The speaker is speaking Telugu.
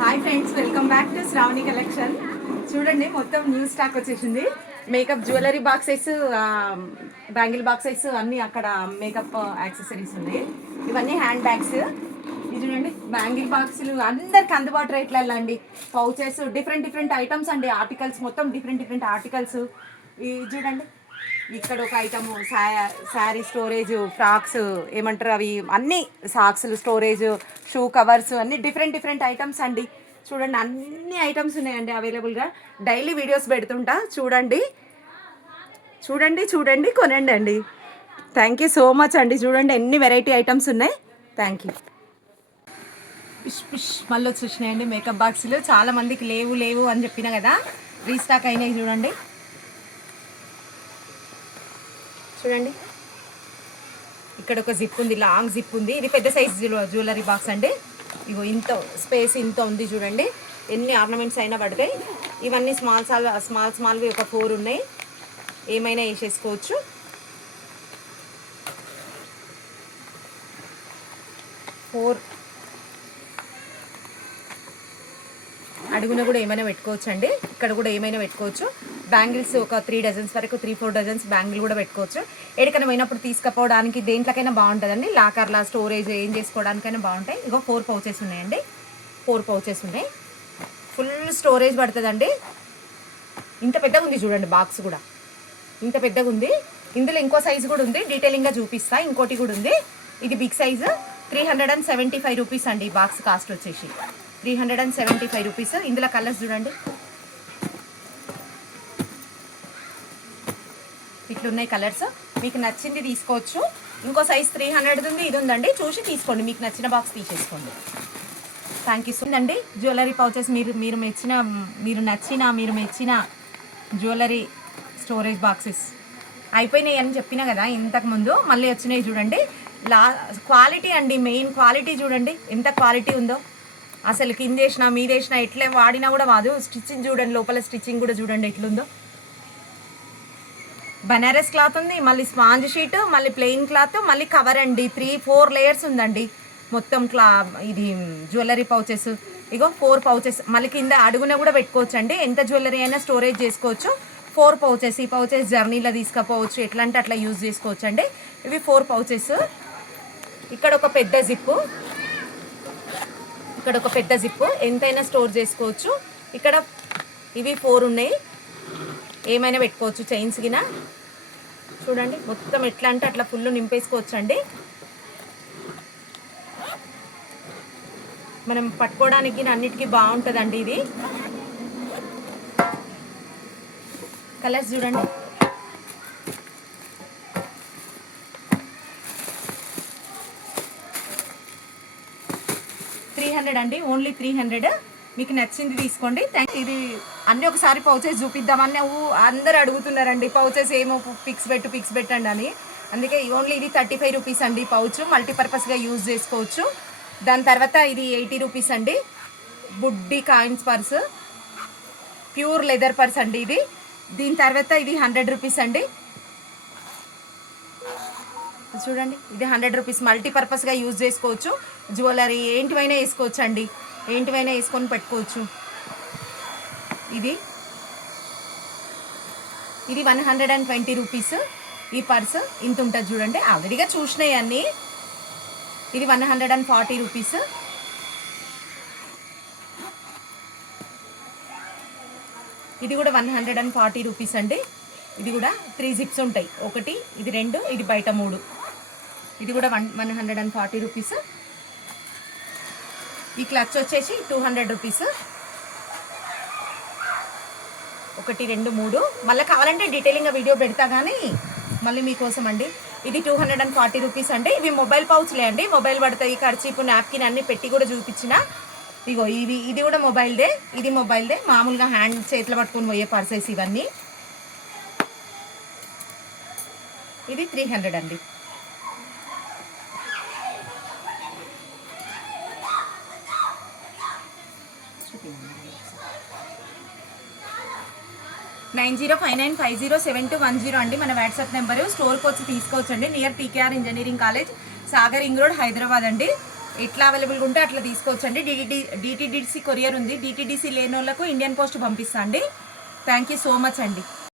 Hi friends, welcome back to Shravani collection. చూడండి, మొత్తం న్యూ స్టాక్ వచ్చేసింది. Makeup jewellery boxes, bangle boxes అన్నీ అక్కడ మేకప్ యాక్సెసరీస్ ఉన్నాయి. ఇవన్నీ హ్యాండ్ బ్యాగ్స్. ఇది చూడండి, బ్యాంగిల్ బాక్సులు అందరికి అందుబాటు రేట్లలో అండి. పౌచెస్, డిఫరెంట్ డిఫరెంట్ ఐటమ్స్ అండి. ఆర్టికల్స్ మొత్తం డిఫరెంట్ డిఫరెంట్ ఆర్టికల్స్. ఇది చూడండి, ఇక్కడ ఒక ఐటమ్ శారీ స్టోరేజ్, ఫ్రాక్స్ ఏమంటారు అవి అన్నీ, సాక్స్లు స్టోరేజ్, షూ కవర్స్ అన్నీ డిఫరెంట్ డిఫరెంట్ ఐటమ్స్ అండి. చూడండి, అన్ని ఐటమ్స్ ఉన్నాయండి అవైలబుల్గా. డైలీ వీడియోస్ పెడుతుంటా, చూడండి చూడండి చూడండి కొనండి అండి. థ్యాంక్ యూ సో మచ్ అండి. చూడండి ఎన్ని వెరైటీ ఐటమ్స్ ఉన్నాయి. Thank you. పిష్ పిష్ మళ్ళీ వచ్చేసినాయండి మేకప్ బాక్సులు. చాలా మందికి లేవు లేవు అని చెప్పిన కదా, రీస్టాక్ అయినాయి. చూడండి చూడండి, ఇక్కడ ఒక జిప్ ఉంది, లాంగ్ జిప్ ఉంది. ఇది పెద్ద సైజ్ జ్యువెలరీ బాక్స్ అండి. ఇగో ఇంత స్పేస్ ఇంత ఉంది. చూడండి ఎన్ని ఆర్నమెంట్స్ అయినా పడతాయి. ఇవన్నీ స్మాల్వి ఒక 4 ఉన్నాయి. ఏమైనా వేసేసుకోవచ్చు. అడుగున కూడా ఏమైనా పెట్టుకోవచ్చు అండి. ఇక్కడ కూడా ఏమైనా పెట్టుకోవచ్చు. బ్యాంగిల్స్ ఒక 3 డజన్స్ వరకు, 3-4 డజన్స్ బ్యాంగిల్ కూడా పెట్టుకోవచ్చు. ఎక్కడికైనా పోయినప్పుడు తీసుకుపోవడానికి దేంట్లోకైనా బాగుంటుందండి. లాకర్లా స్టోరేజ్ ఏం చేసుకోవడానికైనా బాగుంటాయి. ఇగో 4 పౌచెస్ ఉన్నాయండి. 4 పౌచెస్ ఉన్నాయి. ఫుల్ స్టోరేజ్ పడుతుందండి. ఇంత పెద్దగా ఉంది చూడండి, బాక్స్ కూడా ఇంత పెద్దగా ఉంది. ఇందులో ఇంకో సైజు కూడా ఉంది, డీటెయిలింగ్గా చూపిస్తా. ఇంకోటి కూడా ఉంది. ఇది బిగ్ సైజు, 375 రూపీస్ అండి. ఈ బాక్స్ కాస్ట్ వచ్చేసి 375 రూపీస్. ఇందులో కలర్స్ చూడండి, ఇట్లున్నాయి కలర్స్. మీకు నచ్చింది తీసుకోవచ్చు. ఇంకో సైజ్ 300 ఉంది, ఇది ఉందండి. చూసి తీసుకోండి, మీకు నచ్చిన బాక్స్ తీసేసుకోండి. థ్యాంక్ యూ సో మచ్ అండి. జ్యువెలరీ పౌచెస్ మీరు మెచ్చిన జ్యువెలరీ స్టోరేజ్ బాక్సెస్ అయిపోయినాయి అని చెప్పినా కదా ఇంతకుముందు. మళ్ళీ వచ్చినాయి చూడండి. క్వాలిటీ అండి, మెయిన్ క్వాలిటీ చూడండి ఎంత క్వాలిటీ ఉందో. అసలు కిందేసినా మీదేసినా ఎట్లే వాడినా కూడా కాదు. స్టిచ్చింగ్ చూడండి, లోపల స్టిచ్చింగ్ కూడా చూడండి ఎట్లుందో. బనారస్ క్లాత్ ఉంది, మళ్ళీ స్పాంజ్ షీట్, మళ్ళీ ప్లెయిన్ క్లాత్, మళ్ళీ కవర్ అండి. 3-4 లేయర్స్ ఉందండి మొత్తం ఇది జ్యువెలరీ పౌచెస్. ఇగో 4 పౌచెస్. మళ్ళీ కింద అడుగున కూడా పెట్టుకోవచ్చు అండి. ఎంత జ్యువెలరీ అయినా స్టోరేజ్ చేసుకోవచ్చు. 4 పౌచెస్. ఈ పౌచెస్ జర్నీలో తీసుకుపోవచ్చు, ఎట్లా అంటే అట్లా యూజ్ చేసుకోవచ్చు అండి. ఇవి 4 పౌచెస్. ఇక్కడ ఒక పెద్ద జిప్పు, ఎంతైనా స్టోర్ చేసుకోవచ్చు. ఇక్కడ ఇవి 4 ఉన్నాయి, ఏమైనా పెట్టుకోవచ్చు. చైన్స్ గిన చూడండి, మొత్తం ఎట్లా అంటే అట్లా ఫుల్ నింపేసుకోవచ్చు అండి. మనం పట్టుకోవడానికి అన్నిటికీ బాగుంటుందండి. ఇది కలర్స్ చూడండి, $300 అండి, ఓన్లీ 300. మీకు నచ్చింది తీసుకోండి. ఇది అన్నీ ఒకసారి పౌచెస్ చూపిద్దామని అందరు అడుగుతున్నారండి. పౌచెస్ ఏమో పిక్స్ పెట్టండి అని. అందుకే ఓన్లీ ఇది 35 రూపీస్ అండి పౌచ్. మల్టీపర్పస్గా యూజ్ చేసుకోవచ్చు. దాని తర్వాత ఇది 80 రూపీస్ అండి. బుడ్డి coins purse, pure leather purse అండి ఇది. దీని తర్వాత ఇది 100 రూపీస్ అండి. చూడండి, ఇది 100 రూపీస్. మల్టీపర్పస్గా యూజ్ చేసుకోవచ్చు. జ్యువెలరీ ఏంటివైనా వేసుకోవచ్చు అండి, ఏంటివైనా వేసుకొని పెట్టుకోవచ్చు. ఇది 120 రూపీస్. ఈ పర్స్ ఇంత ఉంటుంది చూడండి, ఆల్రెడీగా చూసినాయి అన్నీ. ఇది 140 రూపీస్. ఇది కూడా 140 రూపీస్ అండి. ఇది కూడా 3 జిప్స్ ఉంటాయి. ఒకటి, ఇది 2, ఇది బయట 3. ఇది కూడా 140 రూపీస్. ఈ క్లచ్ వచ్చేసి 200 రూపీస్. 1, 2, 3. మళ్ళీ కావాలంటే డీటెయిలింగ్గా వీడియో పెడతా కానీ మళ్ళీ మీకోసం అండి. ఇది 240 రూపీస్ అండి. ఇవి మొబైల్ పౌచ్లే అండి, మొబైల్ పడతాయి. ఖర్చీపు, నాప్కిన్ అన్నీ పెట్టి కూడా చూపించిన. ఇగో ఇది కూడా మొబైల్దే, ఇది మొబైల్దే. మామూలుగా హ్యాండ్ చేతిలో పట్టుకొని పోయే పర్సెస్ ఇవన్నీ. ఇది 300 అండి. నైన్ 9059507210 అండి మన వాట్సాప్ నెంబరు. స్టోర్కి వచ్చి తీసుకోవచ్చండి. Near TKR engineering college, Sagar ring road, Hyderabad అండి. ఎట్లా అవైలబుల్గా ఉంటే అట్లా తీసుకోవచ్చండి. డిటీడీసీ కొరియర్ ఉంది. డిటీడీసీ లేని వాళ్ళకు ఇండియన్ పోస్ట్ పంపిస్తా అండి. థ్యాంక్ యూ సో మచ్ అండి.